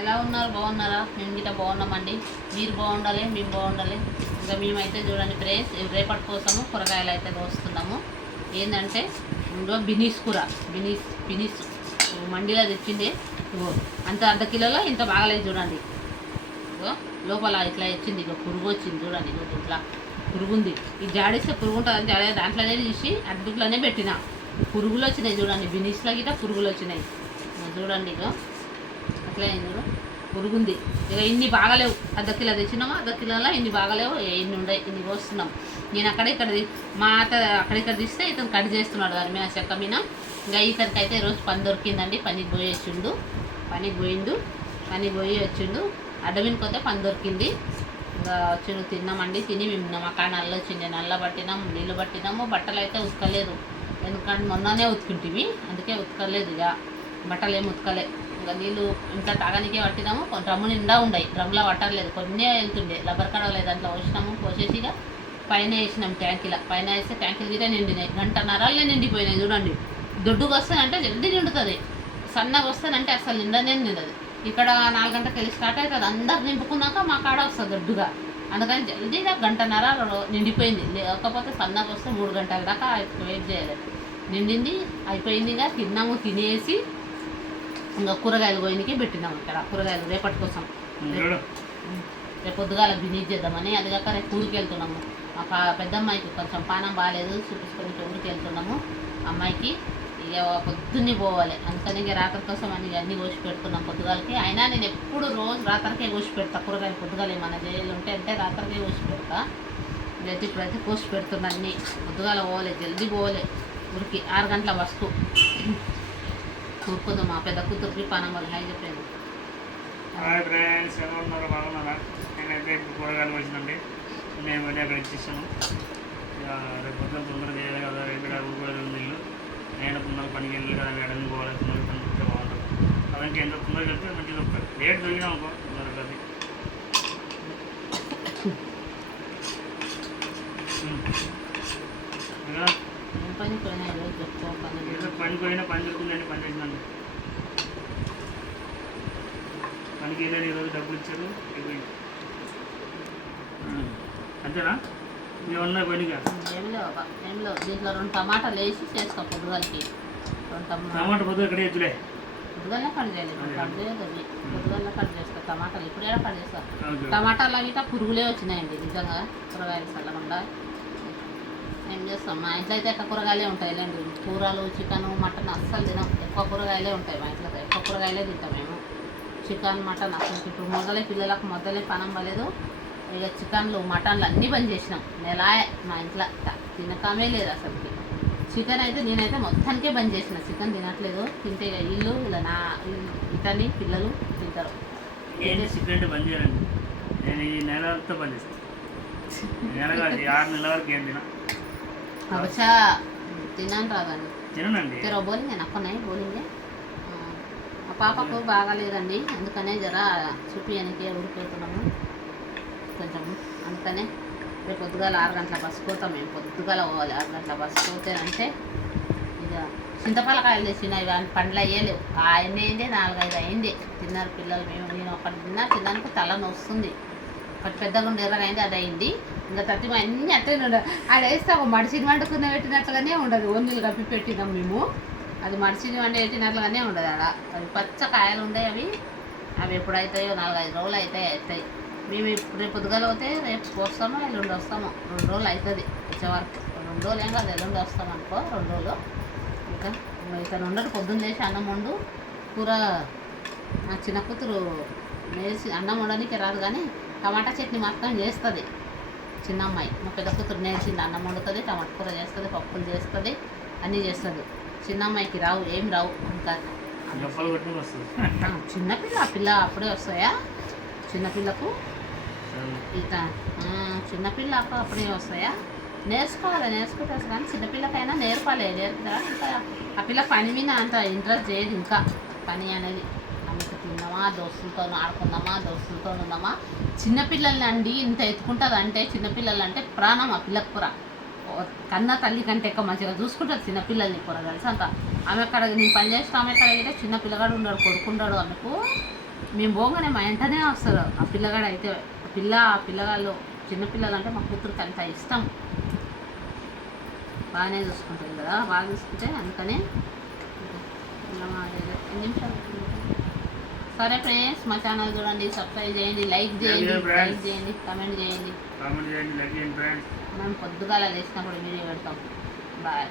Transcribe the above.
ఎలా ఉన్నారు? బాగున్నారా? మేము గిట్ట బాగున్నామండి. మీరు బాగుండాలి, మేము బాగుండాలి. ఇంకా మేమైతే చూడండి ఫ్రెండ్స్, రేపటి కోసము కూరగాయలు అయితే కోస్తున్నాము. ఏంటంటే ఇంకో బినీస్ కూర, బినీస్ మండిలో తెచ్చింది. ఇగో అంత అర్ధ కిలోలో ఇంత బాగలేదు చూడండి. ఇగో లోపల ఇట్లా వచ్చింది, ఇక పురుగు వచ్చింది చూడండి. ఇగో ఇట్లా పురుగు ఉంది. ఈ జాడిస్తే పురుగు ఉంటుందని జాడే దాంట్లోనే తీసి అడ్డుట్లోనే పెట్టిన. పురుగులు వచ్చినాయి చూడండి, బినీస్లో గిట్ట పురుగులు వచ్చినాయి చూడండి. ఇక అట్లా అయింది, పురుగుంది. ఇక ఇన్ని బాగలేవు, అర్ధ కిలో తెచ్చినామా, అర్ధ కిలోలో ఇన్ని బాగలేవు, ఇన్ని ఉన్నాయి, ఇన్ని కోస్తున్నాం. నేను ఇక్కడ మా అత్త అక్కడిక్కడ తీస్తే ఇతను కట్ చేస్తున్నాడు దాని మీద చెక్క మీద. ఇంకా ఇతనికి అయితే ఈరోజు పని దొరికిందండి, పనికి పోయి వచ్చిండు, పనికి పోయి వచ్చిండు. అడవికి పోతే పని దొరికింది. ఇంకా వచ్చిండు, తిన్నామండి. తిని మేము మా కాడ నల్ల వచ్చింది, నల్ల పట్టినాము, నీళ్ళు పట్టినాము. బట్టలు అయితే ఉతకలేదు, ఎందుకంటే మొన్ననే ఉతికింటివి, అందుకే ఉతకలేదు. ఇక బట్టలు ఏమి ఉతకలే. ఇంకా నీళ్ళు ఇంట్లో తాగనికే పట్టినాము. డ్రమ్ము నిండా ఉన్నాయి, డ్రమ్లో పట్టలేదు, కొన్నే వెళ్తుండే. రబ్బర్ కడవలేదు, దాంట్లో పోసినాము. పోసేసి ఇక పైన వేసినాం, ట్యాంకీలో పైన వేస్తే ట్యాంకీలు గిట్ట నిండినాయి. గంటన్నరలే నిండిపోయినాయి చూడండి. దొడ్డుకు వస్తానంటే జల్దీ నిండుతుంది, సన్నగా వస్తానంటే అసలు నిండనే నిండదు. ఇక్కడ 4 గంటలకు వెళ్ళి స్టార్ట్ అవుతుంది, అందరు నింపుకున్నాక మా కాడ వస్తుంది దొడ్డుగా. అందుకని జల్దీగా గంటన్నర నిండిపోయింది. లేకపోతే సన్నగా వస్తే 3 గంటల దాకా వెయిట్ చేయాలి. నిండింది, అయిపోయింది. ఇక తిన్నాము, తినేసి ఇంకా కూరగాయలు పోయినకి పెట్టినాము. ఇక్కడ కూరగాయలు రేపటి కోసం, రేపు పొద్దుగాల బిజీ చేద్దామని. అది కాక రేపు ఊరికి వెళ్తున్నాము. మా పెద్దమ్మాయికి కొంచెం పానం బాగాలేదు, చూపించుకొని ఊరికి వెళ్తున్నాము. అమ్మాయికి ఇక పొద్దున్నే పోవాలి, అందుకని ఇక రాత్రి కోసం అని అన్నీ కోసి పెడుతున్నాం పొద్దుగాలకి. అయినా నేను ఎప్పుడు రోజు రాత్రికే కోసి పెడతా కూరగాయలు. పొద్దుగాల ఏమన్నా చేయాలి ఉంటే అంటే రాత్రికే కోసి పెడతా. ఇదైతే ఇప్పుడైతే కోసి పెడుతున్నా అన్నీ. పొద్దుగాల పోవాలి, జల్దీ పోవాలి ఊరికి. 6 గంటల బస్కు కూరుకుందాం. మా పెద్ద కూతురికి పానం వాళ్ళు హాయ్ చెప్పలేదు. హాయ్ ఫ్రెండ్స్, ఎలా ఉన్నారు? బాగున్నారా? నేనైతే ఇప్పుడు కూరగాయలు వచ్చినండి, మేము వెళ్ళి అక్కడ ఇచ్చేసాము. ఇక రేపు పొద్దున తొందరగా చేయాలి కదా, రేపు ఊరుకోలేదు నీళ్ళు. నేను తొందరగా పనికి వెళ్ళి కదా, ఎడని పోవాలి, తొందరగా పని ఉంటే బాగుంటుంది. అలాంటి ఎంత తొందరగా వెళ్తే మంచిగా దొరుకుతుంది. రేటు దొరికినా అనుకో తొందరగా అది. పనికి పోయినా పని దొరుకుతుందండి, పని చేసినండి. పనికి వెళ్ళాలి, ఈరోజు డబ్బులు ఇచ్చారు, అయిపోయింది. అంతేనా? ఏమన్నా పనిగా ఏం లేవు. దీంట్లో 2 టమాటాలు వేసి చేసుకో పొద్దుగాలకి. 2 టమాటా పొద్దు ఇక్కడ వేయచ్చులే, పొద్దుగానే కట్ చేయాలి. కట్ చేయదు అది, పొద్దుగానే కట్ చేస్తా. టమాటాలు ఇప్పుడే కట్ చేస్తా. టమాటాలు అవి పురుగులే వచ్చినాయండి నిజంగా, కూరగాయలు చల్లకుండా. ఏం చేస్తాం, మా ఇంట్లో అయితే ఎక్కువ కూరగాయలే ఉంటాయి లేండి. కూరలు, చికెన్, మటన్ అస్సలు తినాం. ఎక్కువ కూరగాయలే ఉంటాయి మా ఇంట్లో, ఎక్కువ కూరగాయలే తింటాం మేము. చికెన్, మటన్ అసలు ఇప్పుడు పిల్లలకు మొదలే పనం పలేదు. ఇక చికెన్లు, మటన్లు అన్నీ బంద్ చేసినాం. నెలాయే మా ఇంట్లో తినకమే లేదు అసలుకి. చికెన్ అయితే నేనైతే మొత్తానికే బంద్ చేసిన, చికెన్ తినట్లేదు. తింటే ఇక ఇల్లు ఇలా ఇతని పిల్లలు తింటారు. చికెన్ బంద్ చేయాలండి. నేను ఈ నెల అంతా బంద్ చేస్తాను. నెల కాదు, 6 నెలల వరకు ఏం తినా. अच्छा తిన్నాను రాదండి, తినండి. బోలింగే నక్కనే బోలింగే. మా పాపకు బాగాలేదండి, అందుకనే జర చూపించడానికి ఊరికి వెళ్తున్నాము కొంచెం. అందుకనే రేపు పొద్దుగాల 6 గంటల బస్సు పోతాం. మేము పొద్దుగాల పోవాలి. 6 గంటల బస్సు పోతే అంటే ఇక చింతపలకాయలు తెచ్చిన ఇవి పండ్లు అయ్యేలేవు. అవన్నీ అయింది, 4-5 అయింది. తిన్నారు పిల్లలు, నేను ఒకటి తినడానికి తల నొస్తుంది. ఒకటి పెద్దగా ఉండి ఎర్రగా అయింది, అది అయింది. ఇంకా తత్తిమ అన్నీ అట్టే ఉండదు. అది వేస్తే ఒక మడిసిని వండుకున్న పెట్టినట్లుగానే ఉండదు. ఓన్లీలు కప్పి పెట్టినాం మేము, అది మడిసిని వండి పెట్టినట్లుగానే ఉండదు. అవి పచ్చ కాయలు ఉండే. అవి ఎప్పుడైతాయో 4-5 రోజులు అవుతాయి. మేము రేపు పొద్దుగాల పోతే రేపు వస్తామో ఎల్లుండి వస్తామో, 2 రోజులు అవుతుంది వచ్చేవరకు. 2 రోజులు ఏం కాదు, ఎల్లుండి వస్తాం అనుకో 2 రోజులు. ఇంకా ఇతను ఉండడు, పొద్దున్న చేసి అన్నం వండు కూర. మా చిన్న కూతురు నేసి అన్నం వండడానికి రాదు, కానీ టమాటా చట్నీ మాత్రం చేస్తుంది చిన్న అమ్మాయి. మా పెద్ద కూతురు నేర్చింది, అన్నం వండుతుంది, టమాటా కూర చేస్తుంది, పప్పులు చేస్తుంది, అన్నీ చేస్తుంది. చిన్న అమ్మాయికి రావు, ఏం రావు. ఇంకా చిన్నపిల్ల అప్పుడే వస్తాయా చిన్నపిల్లకు? ఇక చిన్నపిల్లకు అప్పుడే వస్తాయా? నేర్చుకుంటే కానీ చిన్నపిల్లకైనా నేర్పాలి. నేర్పుతా ఇంకా ఆ పిల్ల పని మీద అంత ఇంట్రెస్ట్ చేయదు. ఇంకా పని అనేది ఆమెకు తిన్నామా, దోస్తులతో ఆడుకుందామా, దోస్తులతో ఉన్నామా. చిన్నపిల్లల్ని అండి ఇంత ఎత్తుకుంటుంది అంటే, చిన్నపిల్లలు అంటే ప్రాణం ఆ పిల్లకు కూర. కన్న తల్లి కంటే ఎక్కువ మంచిగా చూసుకుంటుంది చిన్నపిల్లల్ని కూర తెలుసు అంత. ఆమె అక్కడ నేను పని చేస్తే ఆమె ఎక్కడ అయితే చిన్న పిల్లగాడు ఉన్నాడు, కొడుకుంటాడు. ఆమెకు మేము పోగానే మా వెంటనే వస్తారు ఆ పిల్లగాడు అయితే ఆ పిల్లగాళ్ళు చిన్నపిల్లలు అంటే మా కూతురికి అంత ఇష్టం. బాగానే చూసుకుంటుంది కదా, బాగా చూసుకుంటే అందుకనే ఎన్ని నిమిషాలు. సరే ఫ్రెండ్స్, మా ఛానల్ చూడండి, సబ్స్క్రైబ్ చేయండి, లైక్ చేయండి, కామెంట్ చేయండి. కామెంట్ చేయండి, లైక్ చేయండి ఫ్రెండ్స్. మనం పొద్దుగాల లేచినప్పుడు వీడియో పెడతాం. బాయ్.